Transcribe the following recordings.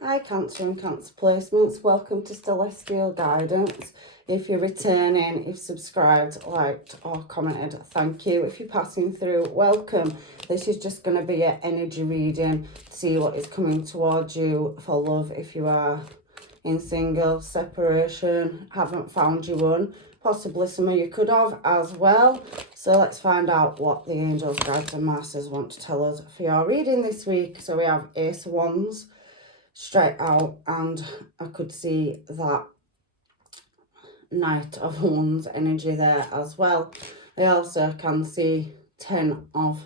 Hi Cancer and Cancer placements, welcome to Celestial Guidance. If you're returning, if subscribed, liked or commented, thank you. If you're passing through, welcome. This is just going to be an energy reading, see what is coming towards you for love if you are in single, separation, haven't found your one. Possibly some of you could have as well. So let's find out what the angels, guides and masters want to tell us for your reading this week. So we have Ace of Wands straight out, and I could see that Knight of Wands energy there as well. I also can see 10 of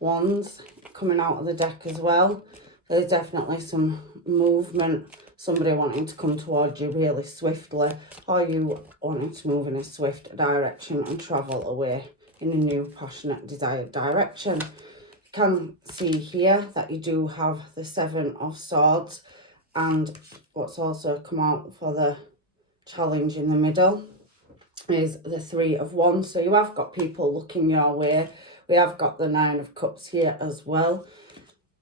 Wands coming out of the deck as well. There's definitely some movement, somebody wanting to come towards you really swiftly, or you wanting to move in a swift direction and travel away in a new passionate desired direction. Can see here that you do have the Seven of Swords, and what's also come out for the challenge in the middle is the Three of Wands. So you have got people looking your way. We have got the Nine of Cups here as well.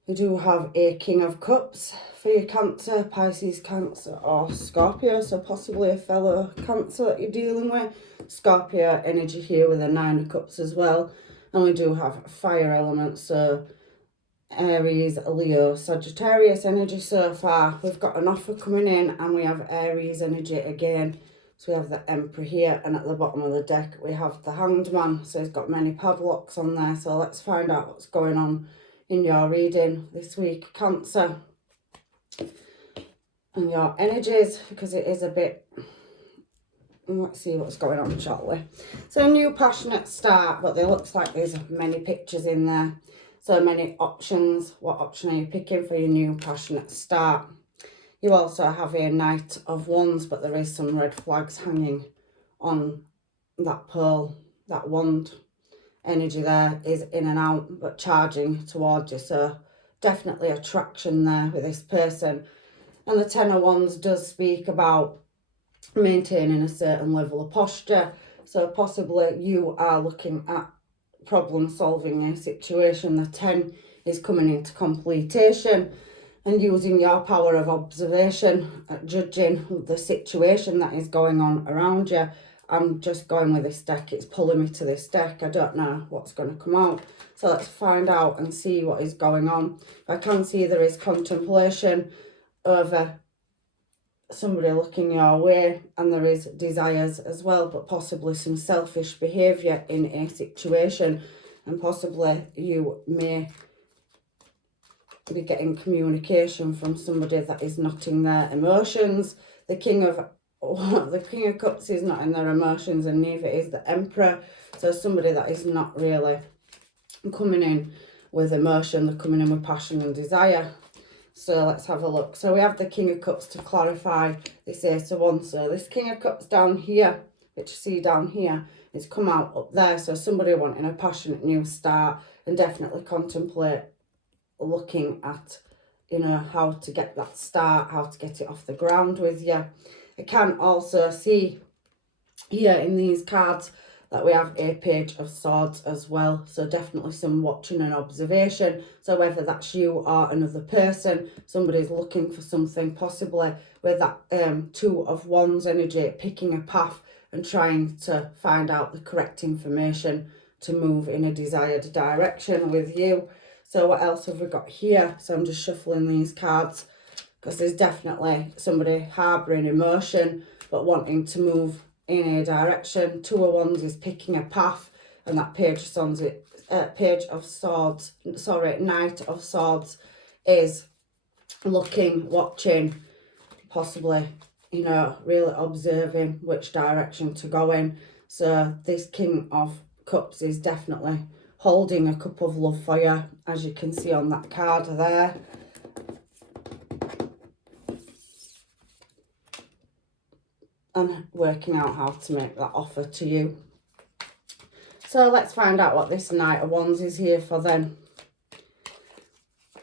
We do have a King of Cups for your Cancer, Pisces, Cancer or Scorpio, so possibly a fellow Cancer that you're dealing with. Scorpio energy here with a Nine of Cups as well. And we do have fire elements, so Aries, Leo, Sagittarius energy so far. We've got an offer coming in and we have Aries energy again. So we have the Emperor here, and at the bottom of the deck we have the Hanged Man. So he's got many padlocks on there. So let's find out what's going on in your reading this week, Cancer, and your energies, because it is a bit... Let's see what's going on, shall we? So a new passionate start, but there looks like there's many pictures in there. So many options. What option are you picking for your new passionate start? You also have a Knight of Wands, but there is some red flags hanging on that pearl. That wand energy there is in and out, but charging towards you. So definitely attraction there with this person. And the Ten of Wands does speak about maintaining a certain level of posture. So possibly you are looking at problem solving a situation. The 10 is coming into completion, and using your power of observation, judging the situation that is going on around you. I'm just going with this deck. It's pulling me to this deck. I don't know what's going to come out. So let's find out and see what is going on. I can see there is contemplation over somebody looking your way, and there is desires as well, but possibly some selfish behaviour in a situation, and possibly you may be getting communication from somebody that is not in their emotions. The King of Cups is not in their emotions, and neither is the Emperor. So somebody that is not really coming in with emotion, they're coming in with passion and desire. So let's have a look. So we have the King of Cups to clarify this Ace of Wands. So this King of Cups down here, which you see down here, it's come out up there. So somebody wanting a passionate new start, and definitely contemplate looking at, you know, how to get that start, how to get it off the ground with you. I can also see here in these cards that we have a Page of Swords as well. So definitely some watching and observation. So whether that's you or another person, somebody's looking for something, possibly with that Two of Wands energy, picking a path and trying to find out the correct information to move in a desired direction with you. So what else have we got here? So I'm just shuffling these cards, because there's definitely somebody harbouring emotion but wanting to move in a direction. Two of Wands is picking a path, and that Page of Swords, Knight of Swords is looking, watching, possibly, you know, really observing which direction to go in. So this King of Cups is definitely holding a cup of love for you, as you can see on that card there. And working out how to make that offer to you. So let's find out what this Knight of Wands is here for then.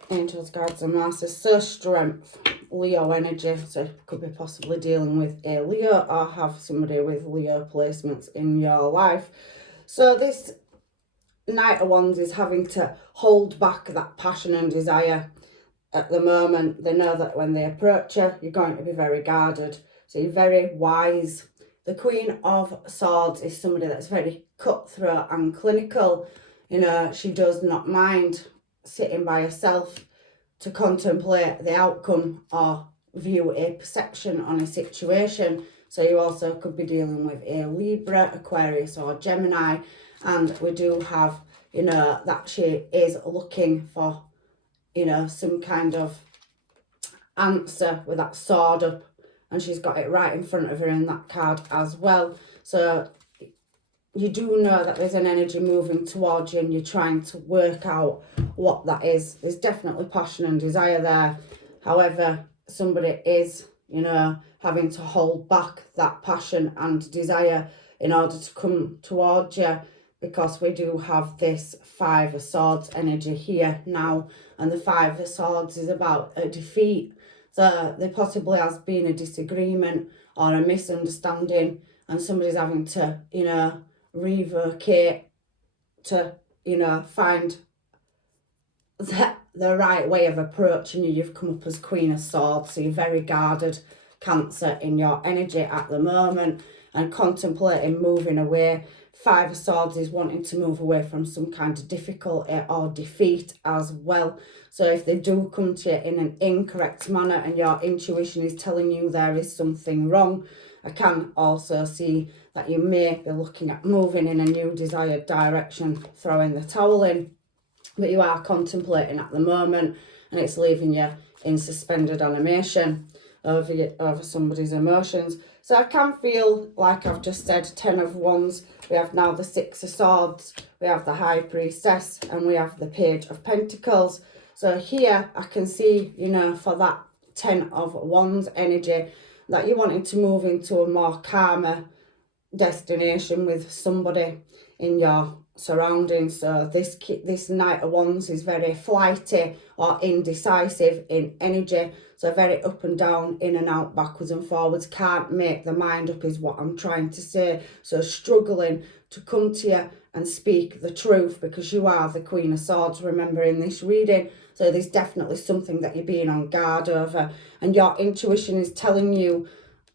Angels, guides and masters. So strength, Leo energy. So could be possibly dealing with a Leo, or have somebody with Leo placements in your life. So this Knight of Wands is having to hold back that passion and desire. at the moment. They know that when they approach you, you're going to be very guarded. So you're very wise. The Queen of Swords is somebody that's very cutthroat and clinical. You know, she does not mind sitting by herself to contemplate the outcome or view a perception on a situation. So you also could be dealing with a Libra, Aquarius or Gemini. And we do have, you know, that she is looking for, you know, some kind of answer with that sword up. And she's got it right in front of her in that card as well. So you do know that there's an energy moving towards you and you're trying to work out what that is. There's definitely passion and desire there. However, somebody is, you know, having to hold back that passion and desire in order to come towards you, because we do have this Five of Swords energy here now, and the Five of Swords is about a defeat. So there possibly has been a disagreement or a misunderstanding, and somebody's having to, you know, revocate to, you know, find the right way of approaching you. You've come up as Queen of Swords, so you're very guarded, Cancer, in your energy at the moment and contemplating moving away. Five of Swords is wanting to move away from some kind of difficulty or defeat as well. So if they do come to you in an incorrect manner and your intuition is telling you there is something wrong, I can also see that you may be looking at moving in a new desired direction, throwing the towel in. But you are contemplating at the moment, and it's leaving you in suspended animation over somebody's emotions. So I can feel, like I've just said, 10 of Wands. We have now the Six of Swords, we have the High Priestess, and we have the Page of Pentacles. So here I can see, you know, for that 10 of Wands energy, that you're wanting to move into a more calmer destination with somebody in your surroundings. So this Knight of Wands is very flighty or indecisive in energy, so very up and down, in and out, backwards and forwards, can't make the mind up is what I'm trying to say. So struggling to come to you and speak the truth, because you are the Queen of Swords, remember, in this reading. So there's definitely something that you're being on guard over, and your intuition is telling you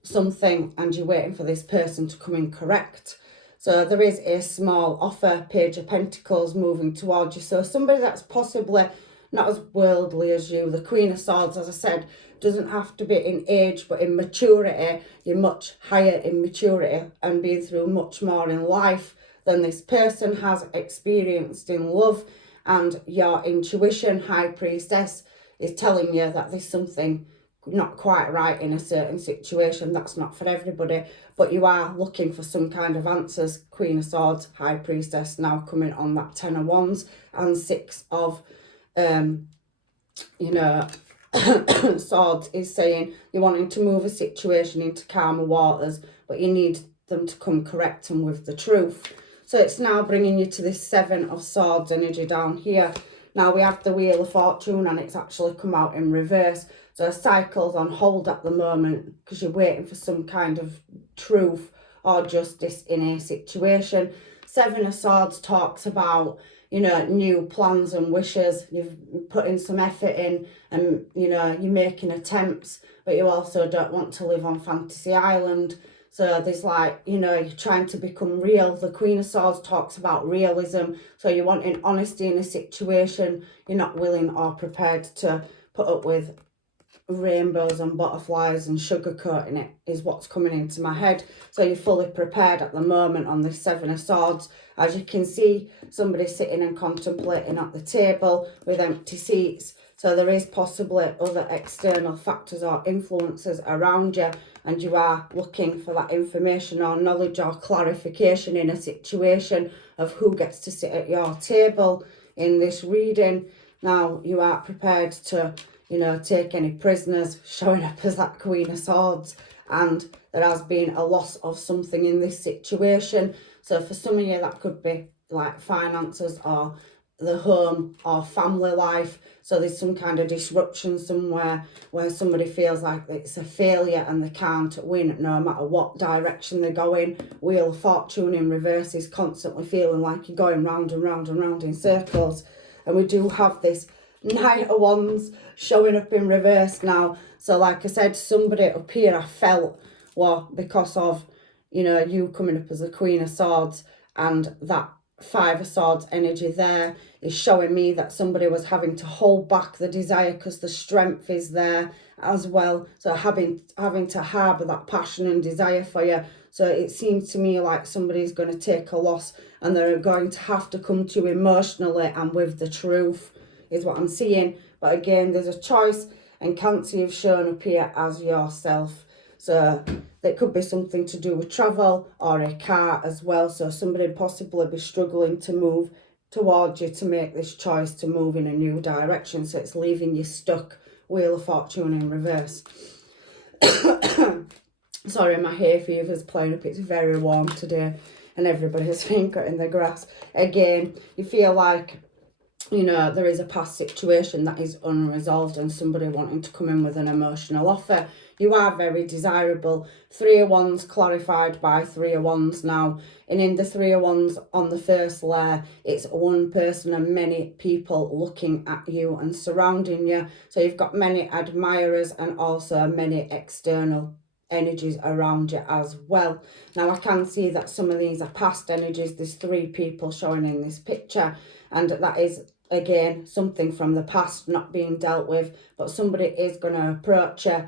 something and you're waiting for this person to come in correct. So there is a small offer, Page of Pentacles, moving towards you. So somebody that's possibly not as worldly as you. The Queen of Swords, as I said, doesn't have to be in age, but in maturity. You're much higher in maturity and been through much more in life than this person has experienced in love. And your intuition, High Priestess, is telling you that there's something not quite right in a certain situation. That's not for everybody, but you are looking for some kind of answers. Queen of Swords, High Priestess, now coming on that 10 of Wands, and Six of you know, Swords is saying you're wanting to move a situation into calmer waters, but you need them to come correct and with the truth. So it's now bringing you to this Seven of Swords energy down here. Now we have the Wheel of Fortune, and it's actually come out in reverse. So a cycle's on hold at the moment because you're waiting for some kind of truth or justice in a situation. Seven of Swords talks about, you know, new plans and wishes. You've put in some effort in, and, you know, you're making attempts, but you also don't want to live on Fantasy Island. So there's like, you know, you're trying to become real. The Queen of Swords talks about realism. So you're wanting honesty in a situation. You're not willing or prepared to put up with rainbows and butterflies and sugarcoating it, is what's coming into my head. So you're fully prepared at the moment on this Seven of Swords. As you can see, somebody sitting and contemplating at the table with empty seats. So there is possibly other external factors or influences around you, and you are looking for that information or knowledge or clarification in a situation of who gets to sit at your table in this reading. Now you are prepared to, you know, take any prisoners, showing up as that Queen of Swords, and there has been a loss of something in this situation. So for some of you, that could be like finances or the home or family life. So there's some kind of disruption somewhere where somebody feels like it's a failure and they can't win no matter what direction they're going. Wheel of Fortune in reverse is constantly feeling like you're going round and round and round in circles. And we do have this Nine of Wands showing up in reverse now. So like I said, somebody up here I felt, well, because of, you know, you coming up as the Queen of Swords and that Five of Swords energy there is showing me that somebody was having to hold back the desire because the strength is there as well. So having to harbour that passion and desire for you. So it seems to me like somebody's going to take a loss and they're going to have to come to you emotionally and with the truth is what I'm seeing. But again, there's a choice, and Cancer, you've shown up here as yourself. So it could be something to do with travel or a car as well. So somebody possibly be struggling to move towards you to make this choice to move in a new direction. So it's leaving you stuck. Wheel of Fortune in reverse. Sorry, my hay fever's playing up. It's very warm today and everybody's been cutting the grass. Again, you feel like, you know, there is a past situation that is unresolved and somebody wanting to come in with an emotional offer. You are very desirable. Three of Wands clarified by Three of Wands now. And in the Three of Wands on the first layer, it's one person and many people looking at you and surrounding you. So you've got many admirers and also many external energies around you as well. Now I can see that some of these are past energies. There's three people showing in this picture, and that is again something from the past not being dealt with, but somebody is going to approach you,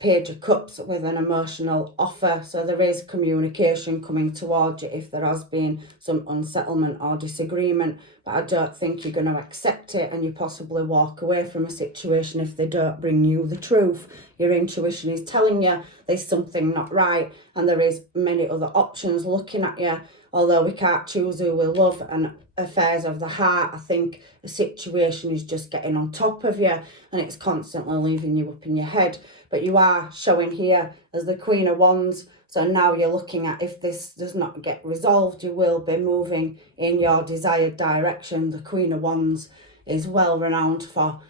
Page of Cups, with an emotional offer. So there is communication coming towards you if there has been some unsettlement or disagreement, but I don't think you're going to accept it, and you possibly walk away from a situation if they don't bring you the truth. Your intuition is telling you there's something not right, and there is many other options looking at you. Although we can't choose who we love and affairs of the heart, I think the situation is just getting on top of you and it's constantly leaving you up in your head. But you are showing here as the Queen of Wands. So now you're looking at, if this does not get resolved, you will be moving in your desired direction. The Queen of Wands is well renowned for,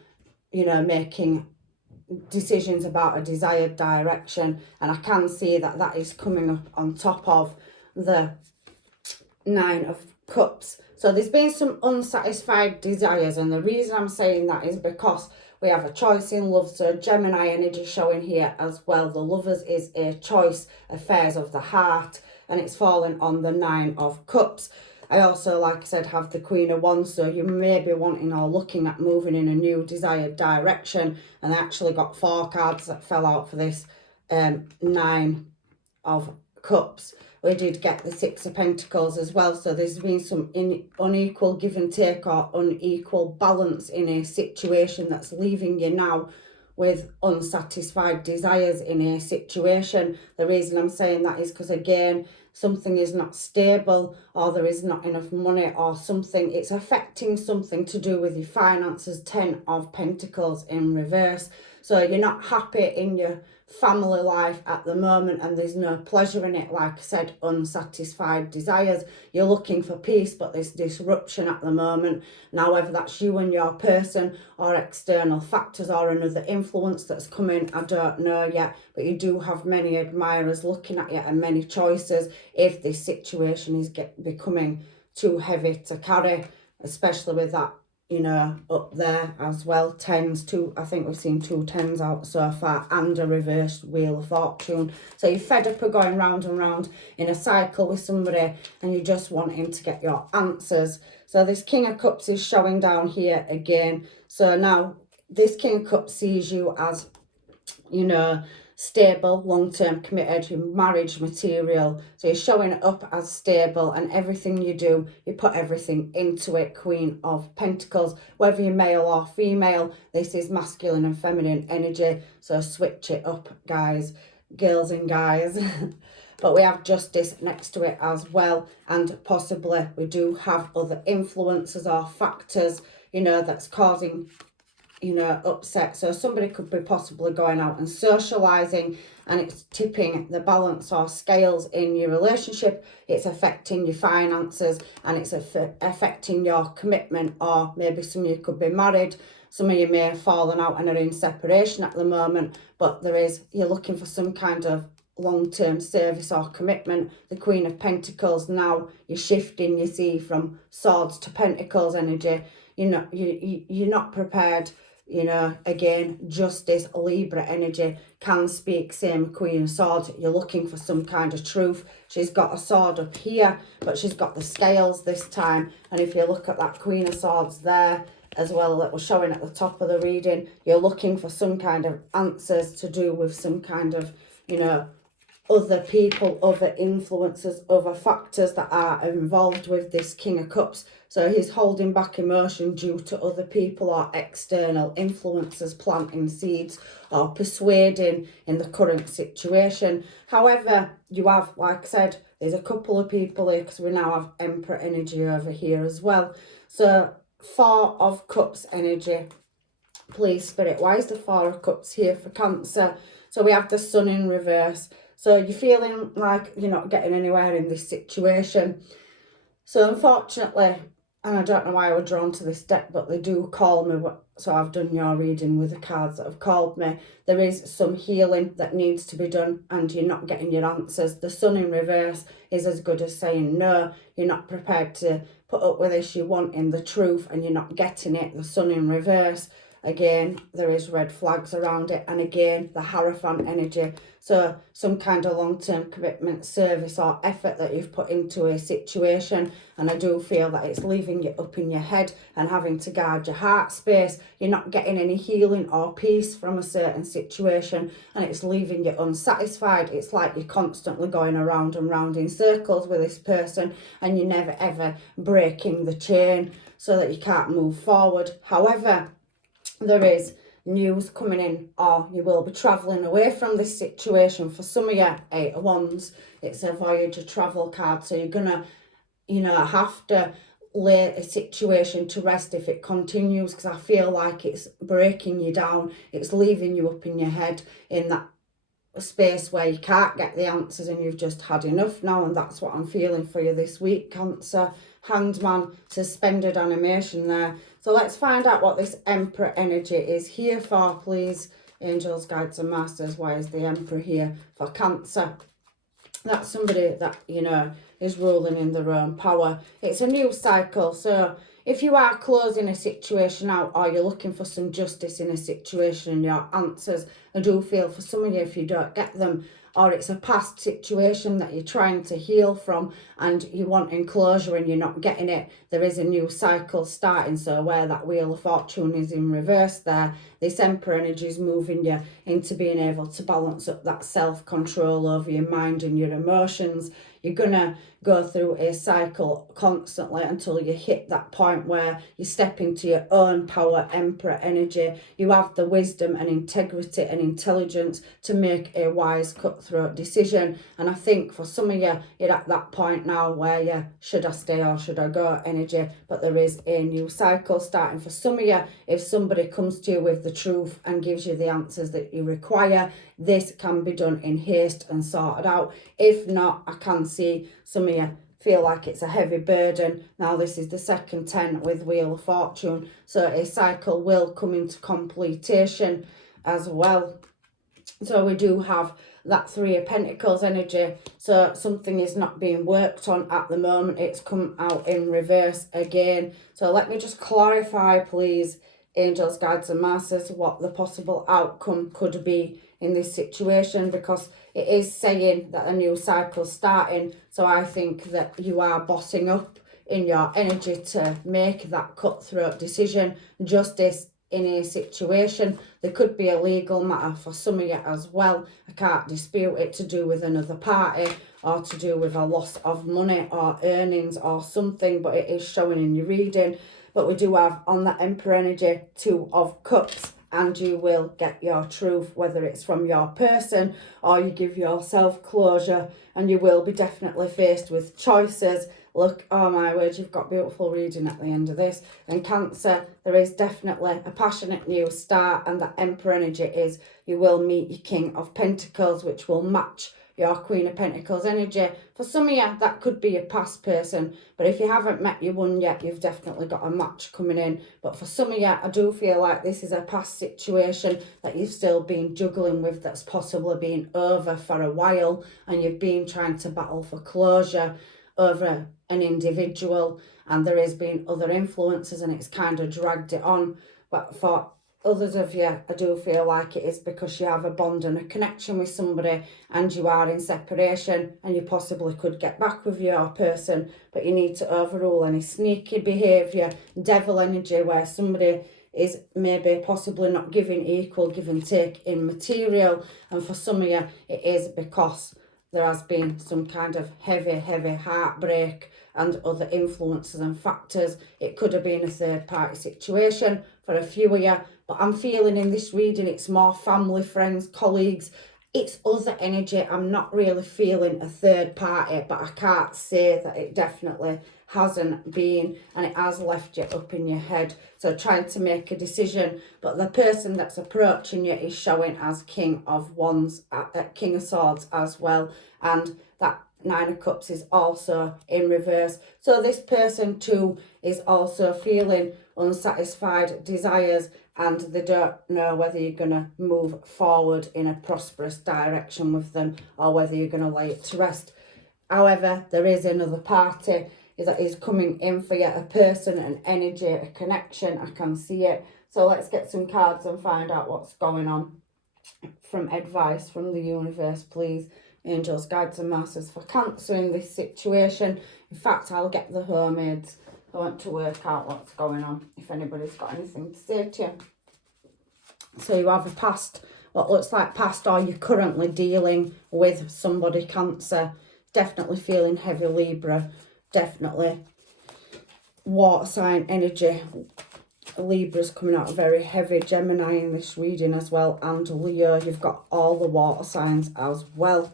you know, making decisions about a desired direction. And I can see that that is coming up on top of the Nine of Cups. So there's been some unsatisfied desires, and the reason I'm saying that is because we have a choice in love. So Gemini energy showing here as well. The Lovers is a choice, affairs of the heart, and it's falling on the Nine of Cups. I also, like I said, have the Queen of Wands, so you may be wanting or looking at moving in a new desired direction, and I actually got 4 cards that fell out for this Nine of Cups. We did get the Six of Pentacles as well, so there's been some unequal give and take or unequal balance in a situation that's leaving you now with unsatisfied desires in a situation. The reason I'm saying that is because, again, something is not stable, or there is not enough money, or something, it's affecting something to do with your finances. 10 of Pentacles in reverse. So you're not happy in your family life at the moment and there's no pleasure in it. Like I said, unsatisfied desires. You're looking for peace, but there's disruption at the moment. Now, whether that's you and your person or external factors or another influence that's coming, I don't know yet, but you do have many admirers looking at you and many choices if this situation is becoming too heavy to carry, especially with that, you know, up there as well. Tens, I think we've seen 2 tens out so far, and a reversed Wheel of Fortune. So you're fed up of going round and round in a cycle with somebody and you're just wanting to get your answers. So this King of Cups is showing down here again. So now this King of Cups sees you as, you know, stable, long-term committed, your marriage material. So you're showing up as stable, and everything you do, you put everything into it. Queen of Pentacles, whether you're male or female, this is masculine and feminine energy. So switch it up, guys, girls and guys. But we have Justice next to it as well, and possibly we do have other influences or factors, you know, that's causing, you know, upset. So somebody could be possibly going out and socializing, and it's tipping the balance or scales in your relationship. It's affecting your finances, and it's affecting your commitment. Or maybe some of you could be married, some of you may have fallen out and are in separation at the moment, but you're looking for some kind of long-term service or commitment. The Queen of Pentacles, now you're shifting, you see, from Swords to Pentacles energy. you're not prepared. You know, again, Justice, Libra energy can speak, same Queen of Swords. You're looking for some kind of truth. She's got a sword up here, but she's got the scales this time. And if you look at that Queen of Swords there as well, that was showing at the top of the reading, you're looking for some kind of answers to do with some kind of, you know, other people, other influences, other factors that are involved with this King of Cups. So he's holding back emotion due to other people or external influences planting seeds or persuading in the current situation. However, you have, like I said, there's a couple of people here because we now have Emperor energy over here as well. So Four of Cups energy. Please, Spirit, why is the Four of Cups here for Cancer? So we have the Sun in reverse. So you're feeling like you're not getting anywhere in this situation. So unfortunately, and I don't know why I was drawn to this deck, but they do call me, so I've done your reading with the cards that have called me. There is some healing that needs to be done and you're not getting your answers. The Sun in reverse is as good as saying no. You're not prepared to put up with this. You're wanting the truth and you're not getting it. The Sun in reverse. Again, there is red flags around it. And again, the Hierophant energy. So some kind of long-term commitment, service or effort that you've put into a situation. And I do feel that it's leaving you up in your head and having to guard your heart space. You're not getting any healing or peace from a certain situation. And it's leaving you unsatisfied. It's like you're constantly going around and round in circles with this person. And you're never ever breaking the chain so that you can't move forward. However, there is news coming in, or you will be travelling away from this situation. For some of you, Eight of Wands, it's a Voyager travel card. So you're going to, you know, have to lay a situation to rest if it continues, because I feel like it's breaking you down. It's leaving you up in your head in that space where you can't get the answers and you've just had enough now. And that's what I'm feeling for you this week, Cancer. Hanged Man, suspended animation there. So let's find out what this Emperor energy is here for, please. Angels, guides and masters, why is the Emperor here for Cancer? That's somebody that, you know, is ruling in their own power. It's a new cycle. So if you are closing a situation out or you're looking for some justice in a situation and your answers, I do feel for some of you, if you don't get them, or it's a past situation that you're trying to heal from and you want closure and you're not getting it, there is a new cycle starting. So where that Wheel of Fortune is in reverse there, this Emperor energy is moving you into being able to balance up that self-control over your mind and your emotions. You're going to go through a cycle constantly until you hit that point where you step into your own power, Emperor energy. You have the wisdom and integrity and intelligence to make a wise cutthroat decision. And I think for some of you, you're at that point now where you should I stay or should I go energy. But there is a new cycle starting for some of you. If somebody comes to you with the truth and gives you the answers that you require, this can be done in haste and sorted out. If not, I can see some of you feel like it's a heavy burden. Now this is the second 10 with Wheel of Fortune. So a cycle will come into completion as well. So we do have that Three of Pentacles energy. So something is not being worked on at the moment. It's come out in reverse again. So let me just clarify, please, angels, guides and masters, what the possible outcome could be in this situation, because it is saying that a new cycle's starting. So I think that you are bossing up in your energy to make that cutthroat decision. Justice in a situation. There could be a legal matter for some of you as well. I can't dispute it, to do with another party or to do with a loss of money or earnings or something, but it is showing in your reading. But we do have on that Emperor energy Two of Cups, and you will get your truth, whether it's from your person or you give yourself closure, and you will be definitely faced with choices. Look, oh my word, you've got beautiful reading at the end of this. And Cancer, there is definitely a passionate new start, and that Emperor energy is you will meet your King of Pentacles, which will match your Queen of Pentacles energy. For some of you, that could be a past person, but if you haven't met your one yet, you've definitely got a match coming in. But for some of you, I do feel like this is a past situation that you've still been juggling with, that's possibly been over for a while, and you've been trying to battle for closure. over an individual, and there has been other influences and it's kind of dragged it on. But for others of you, I do feel like it is because you have a bond and a connection with somebody and you are in separation, and you possibly could get back with your person, but you need to overrule any sneaky behaviour, devil energy, where somebody is maybe possibly not giving equal give and take in material. And for some of you, it is because there has been some kind of heavy heartbreak and other influences and factors. It could have been a third party situation for a few of you, but I'm feeling in this reading it's more family, friends, colleagues. It's other energy. I'm not really feeling a third party, but I can't say that it definitely hasn't been, and it has left you up in your head. So trying to make a decision, but the person that's approaching you is showing as King of Wands, King of Swords as well, and that Nine of Cups is also in reverse. So this person too is also feeling unsatisfied desires, and they don't know whether you're going to move forward in a prosperous direction with them or whether you're going to lay it to rest. However, there is another party that is coming in for you, a person, an energy, a connection. I can see it. So let's get some cards and find out what's going on. From advice from the universe, please. Angels, guides and masters for Cancer in this situation. In fact, I'll get the hermaids. I want to work out what's going on, if anybody's got anything to say to you. So you have a past, what looks like past, or you're currently dealing with somebody, Cancer. Definitely feeling heavy Libra. Definitely water sign energy. Libra's coming out very heavy. Gemini in this reading as well, and Leo. You've got all the water signs as well.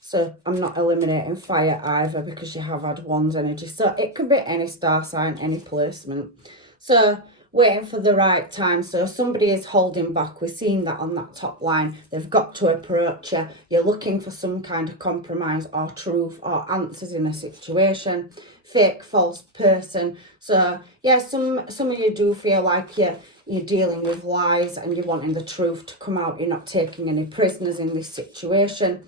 So I'm not eliminating fire either, because you have had Wands energy. So it could be any star sign, any placement. So waiting for the right time. So somebody is holding back. We're seeing that on that top line. They've got to approach you. You're looking for some kind of compromise or truth or answers in a situation. Fake, false person. So yeah, some of you do feel like you're dealing with lies and you're wanting the truth to come out. You're not taking any prisoners in this situation.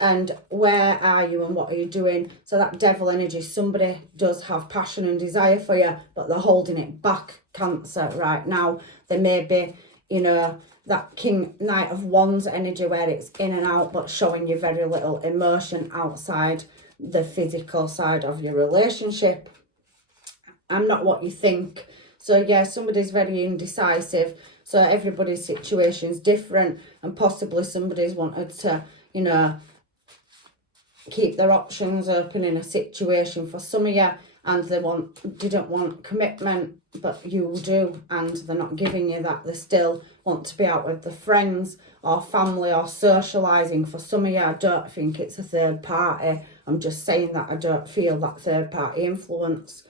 And where are you and what are you doing? So that devil energy, somebody does have passion and desire for you, but they're holding it back, Cancer, right now. There may be, that Knight of Wands energy where it's in and out, but showing you very little emotion outside the physical side of your relationship. I'm not what you think. So yeah, somebody's very indecisive. So everybody's situation is different, and possibly somebody's wanted to, keep their options open in a situation for some of you, and they didn't want commitment, but you do, and they're not giving you that. They still want to be out with the friends or family or socialising. For some of you, I don't think it's a third party. I'm just saying that I don't feel that third party influence.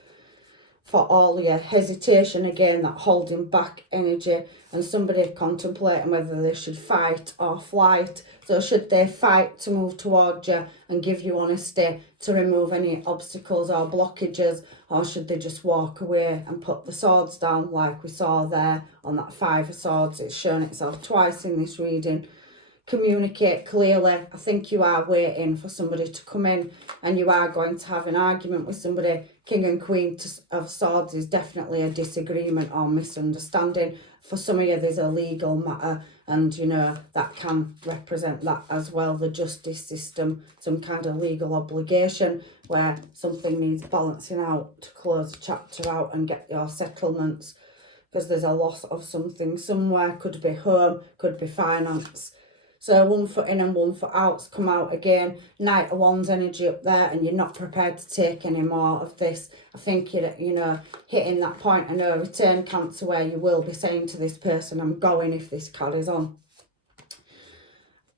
For all your hesitation, again, that holding back energy, and somebody contemplating whether they should fight or flight. So should they fight to move towards you and give you honesty to remove any obstacles or blockages, or should they just walk away and put the swords down like we saw there on that Five of Swords? It's shown itself twice in this reading. Communicate clearly. I think you are waiting for somebody to come in, and you are going to have an argument with somebody. King and Queen of Swords is definitely a disagreement or misunderstanding. For some of you, there's a legal matter, and that can represent that as well. The justice system, some kind of legal obligation where something needs balancing out to close a chapter out and get your settlements, because there's a loss of something somewhere. Could be home, could be finance. So 1 foot in and 1 foot out's come out again. Knight of Wands energy up there, and you're not prepared to take any more of this. I think you're, hitting that point of no return, Cancer, where you will be saying to this person, I'm going if this carries on.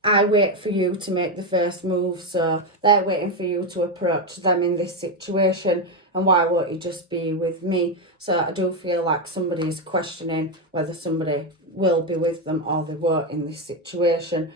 I wait for you to make the first move. So they're waiting for you to approach them in this situation. And why won't you just be with me? So I do feel like somebody is questioning whether somebody will be with them or they won't in this situation.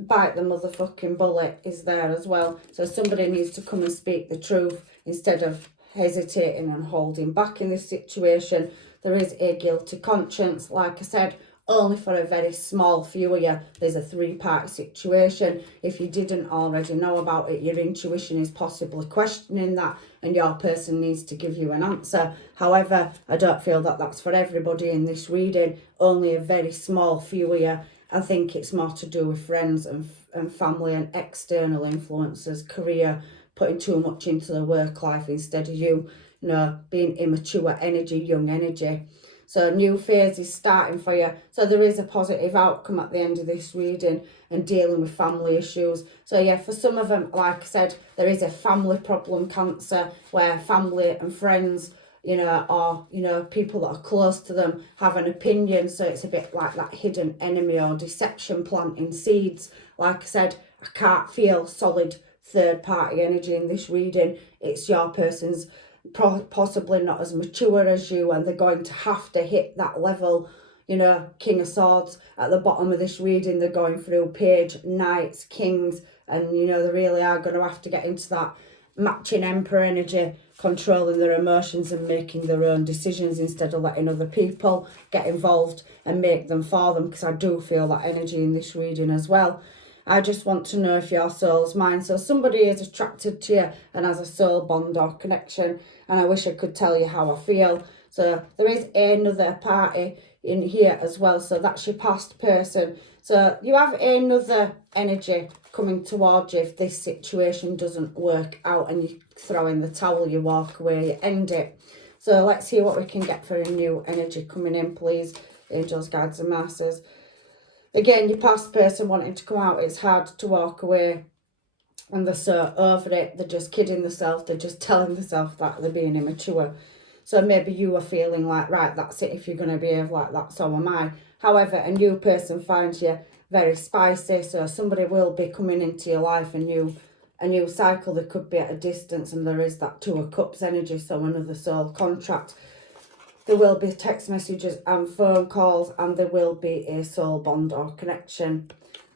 Bite the motherfucking bullet is there as well. So somebody needs to come and speak the truth instead of hesitating and holding back in this situation. There is a guilty conscience, like I said, only for a very small few of you. There's a three-part situation. If you didn't already know about it, your intuition is possibly questioning that, and your person needs to give you an answer. However, I don't feel that that's for everybody in this reading. Only a very small few of you. I think it's more to do with friends and family and external influences, career, putting too much into the work life instead of you know, being immature energy, young energy. So a new phase is starting for you. So there is a positive outcome at the end of this reading, and dealing with family issues. So yeah, for some of them, like I said, there is a family problem, Cancer, where family and friends, you know, or, you know, people that are close to them have an opinion. So it's a bit like that hidden enemy or deception planting seeds. Like I said, I can't feel solid third party energy in this reading. It's your person's possibly not as mature as you, and they're going to have to hit that level. You know, King of Swords at the bottom of this reading, they're going through Page, Knights, Kings, and you know, they really are going to have to get into that matching Emperor energy, controlling their emotions and making their own decisions instead of letting other people get involved and make them for them, because I do feel that energy in this reading as well. I just want to know if your soul's mine. So somebody is attracted to you and has a soul bond or connection, and I wish I could tell you how I feel. So there is another party in here as well. So that's your past person. So you have another energy coming towards you if this situation doesn't work out and you throw in the towel, you walk away, you end it. So let's see what we can get for a new energy coming in, please. Angels, guides and masters. Again, your past person wanting to come out, it's hard to walk away, and they're so over it. They're just kidding themselves. They're just telling themselves that they're being immature. So maybe you are feeling like, right, that's it. If you're going to behave like that, so am I. However, a new person finds you very spicy. So somebody will be coming into your life, a new cycle. They could be at a distance, and there is that Two of Cups energy. So another soul contract. There will be text messages and phone calls, and there will be a soul bond or connection.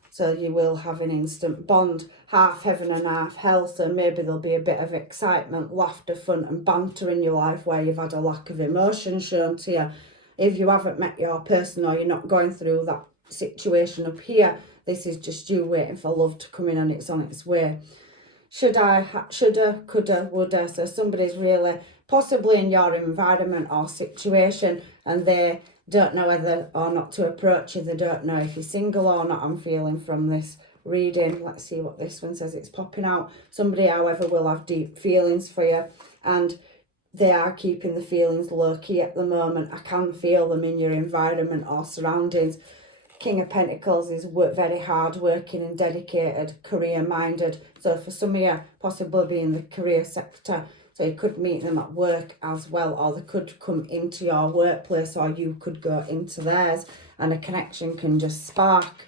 So you will have an instant bond, half heaven and half hell. So maybe there'll be a bit of excitement, laughter, fun and banter in your life where you've had a lack of emotion shown to you. If you haven't met your person, or you're not going through that situation up here, this is just you waiting for love to come in, and it's on its way. Shoulda, coulda, woulda. So somebody's really possibly in your environment or situation, and they don't know whether or not to approach you. They don't know if you're single or not, I'm feeling from this reading. Let's see what this one says. It's popping out. Somebody, however, will have deep feelings for you, and they are keeping the feelings low-key at the moment. I can feel them in your environment or surroundings. King of Pentacles is very hard working and dedicated, career minded. So for some of you, possibly be in the career sector. So you could meet them at work as well, or they could come into your workplace, or you could go into theirs, and a connection can just spark.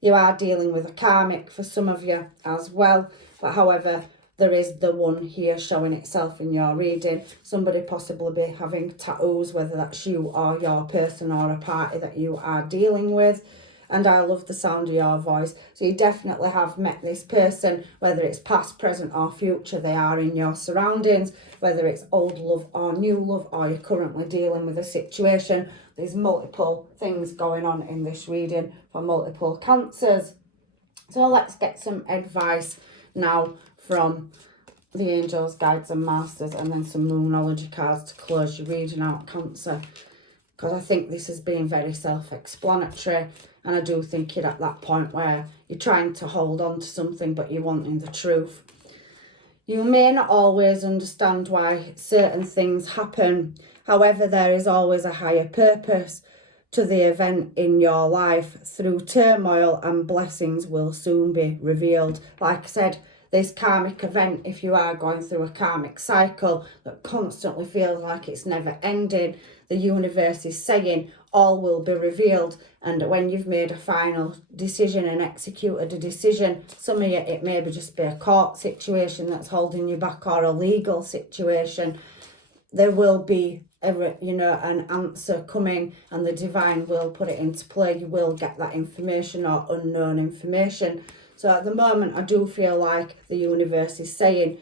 You are dealing with a karmic for some of you as well. But however, there is the one here showing itself in your reading. Somebody possibly be having tattoos, whether that's you or your person or a party that you are dealing with. And I love the sound of your voice. So you definitely have met this person, whether it's past, present or future. They are in your surroundings, whether it's old love or new love, or you're currently dealing with a situation. There's multiple things going on in this reading for multiple Cancers. So let's get some advice now from the angels, guides and masters, and then some Moonology cards to close your reading out, Cancer. Because I think this has been very self-explanatory, and I do think you're at that point where you're trying to hold on to something but you're wanting the truth. You may not always understand why certain things happen. However, there is always a higher purpose to the event in your life. Through turmoil, and blessings will soon be revealed. Like I said, this karmic event, if you are going through a karmic cycle that constantly feels like it's never ending, the universe is saying all will be revealed. And when you've made a final decision and executed a decision, some of you, it may be just be a court situation that's holding you back, or a legal situation. There will be an answer coming, and the divine will put it into play. You will get that information or unknown information. So at the moment, I do feel like the universe is saying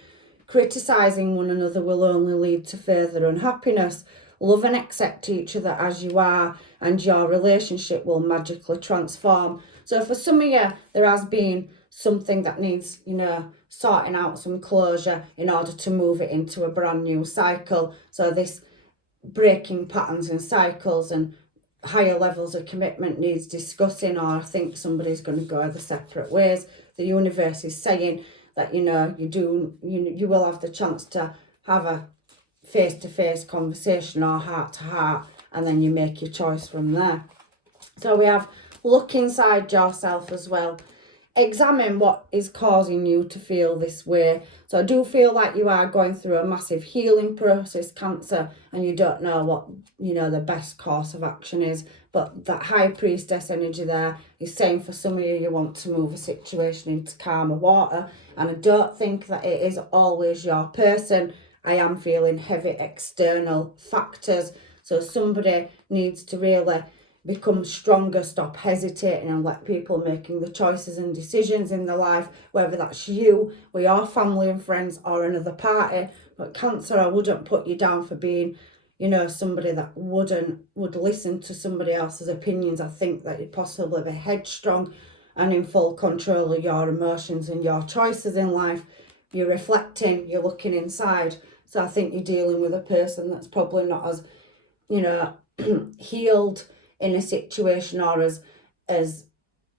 criticising one another will only lead to further unhappiness. love and accept each other as you are, and your relationship will magically transform. So for some of you, there has been something that needs, sorting out, some closure in order to move it into a brand new cycle. So this breaking patterns and cycles and higher levels of commitment needs discussing, or I think somebody's going to go their separate ways. The universe is saying that, you will have the chance to have a face-to-face conversation or heart-to-heart, and then you make your choice from there. So we have look inside yourself as well. Examine what is causing you to feel this way. So I do feel like you are going through a massive healing process, Cancer, and you don't know what, the best course of action is. But that High Priestess energy there is saying for some of you, you want to move a situation into calmer water. And I don't think that it is always your person. I am feeling heavy external factors. So somebody needs to really become stronger, stop hesitating, and let people making the choices and decisions in their life, whether that's you, with your family and friends, or another party. But Cancer, I wouldn't put you down for being, somebody that would listen to somebody else's opinions. I think that you'd possibly be headstrong and in full control of your emotions and your choices in life. You're reflecting, you're looking inside. So I think you're dealing with a person that's probably not as, healed in a situation, or as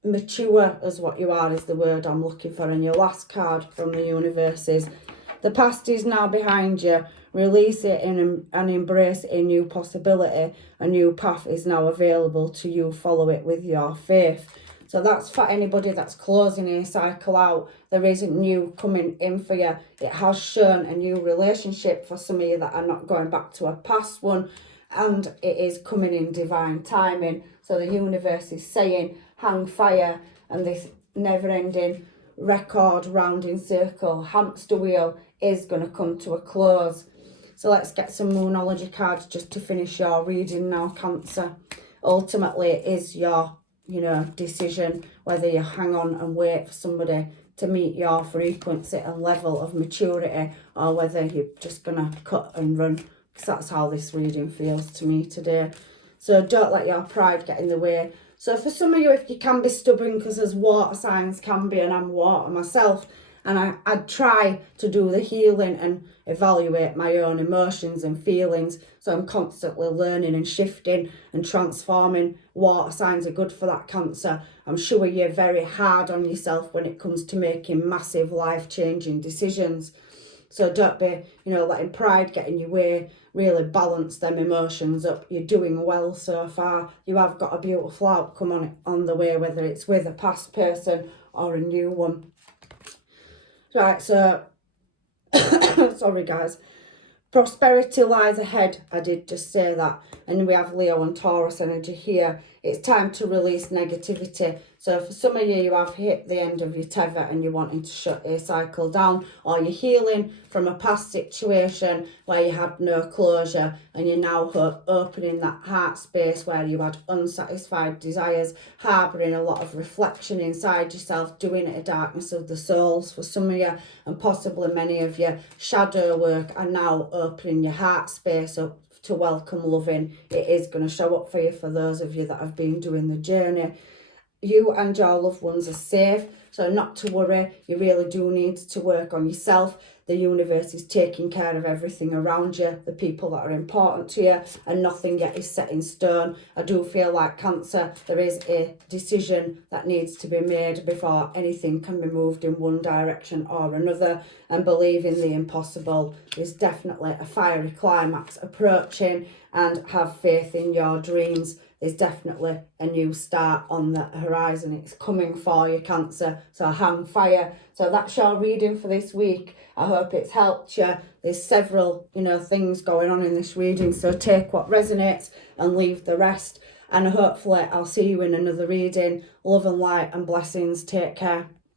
mature as what you are, is the word I'm looking for. And your last card from the universe is, the past is now behind you. Release it and embrace a new possibility. A new path is now available to you. Follow it with your faith. So that's for anybody that's closing a cycle out. There isn't new coming in for you. It has shown a new relationship for some of you that are not going back to a past one. And it is coming in divine timing. So the universe is saying, hang fire, and this never-ending record rounding circle, hamster wheel, is going to come to a close. So let's get some Moonology cards just to finish your reading now, Cancer. Ultimately, it is your, decision whether you hang on and wait for somebody to meet your frequency and level of maturity, or whether you're just going to cut and run. Because that's how this reading feels to me today. So don't let your pride get in the way. So for some of you, if you can be stubborn, because as water signs can be, and I'm water myself, and I'd try to do the healing and evaluate my own emotions and feelings. So I'm constantly learning and shifting and transforming. Water signs are good for that, Cancer. I'm sure you're very hard on yourself when it comes to making massive life-changing decisions. So don't be, letting pride get in your way. Really balance them emotions up. You're doing well so far. You have got a beautiful outcome on the way, whether it's with a past person or a new one. Right, so, sorry guys. Prosperity lies ahead. I did just say that. And we have Leo and Taurus energy here. It's time to release negativity. So for some of you, you have hit the end of your tether and you're wanting to shut a cycle down, or you're healing from a past situation where you had no closure, and you're now opening that heart space where you had unsatisfied desires, harbouring a lot of reflection inside yourself, doing it a darkness of the souls for some of you, and possibly many of you. Shadow work are now opening your heart space up to welcome loving. It is going to show up for you for those of you that have been doing the journey. You and your loved ones are safe, so not to worry. You really do need to work on yourself. The universe is taking care of everything around you, the people that are important to you, and nothing yet is set in stone. I do feel like, Cancer, there is a decision that needs to be made before anything can be moved in one direction or another. And believe in the impossible. There's definitely a fiery climax approaching, and have faith in your dreams. There's definitely a new start on the horizon. It's coming for you, Cancer. So hang fire. So that's your reading for this week. I hope it's helped you. There's several, things going on in this reading. So take what resonates and leave the rest. And hopefully I'll see you in another reading. Love and light and blessings. Take care.